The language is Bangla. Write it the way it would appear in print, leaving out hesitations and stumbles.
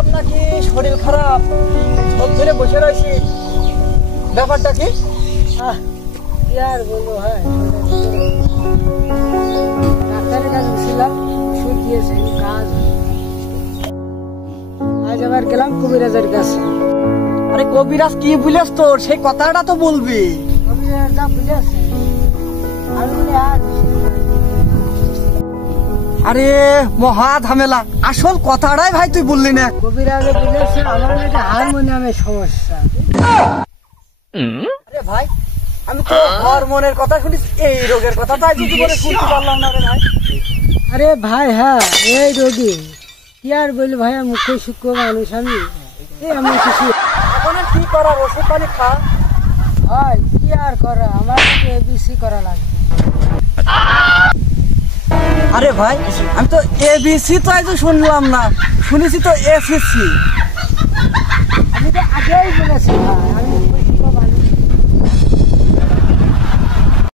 তোর নাকি শরীর খারাপ, ঝোপ ধরে বসে রয়েছিস, ব্যাপারটা কি? কি আর বলবো, হয় ডাক্তারের কাছে ছিলাম, ওষুধ দিয়েছে, কাজ আজ আবার গেলাম কবিরাজের কাছে। আরে কবিরাজ কি বুঝলেস তোর, সেই কথাটা তো বলবি। কবিরাজ যা বুঝেছে আমি বলি আর আরে মহা ঝামেলা, আসল কথাটাই ভাই তুই বললি না। কবিরাজে বুঝেছে আমার নাকি হারমোনিয়ামের সমস্যা। আরে ভাই, আমি তো হরমোনের কথা শুনিস, এই রোগের কথা তাই যদি বলে শুনতে পারলাম না রে ভাই। আরে ভাই হ্যাঁ, এই রোগী কি আর বলি ভাই, মুখ্য সূক্ষ্ম মানুষ আমি, এমন কিছু এখন আর কি করার, ওষুধ পানি খা। হয় কি আর করা, আমার এবিসি করা লাগবে। আরে ভাই, আমি তো এবিসি তো আজ শুনলাম না, শুনেছি তো এসএসসি। আমি তো আগেই বলেছি ভাই, আমি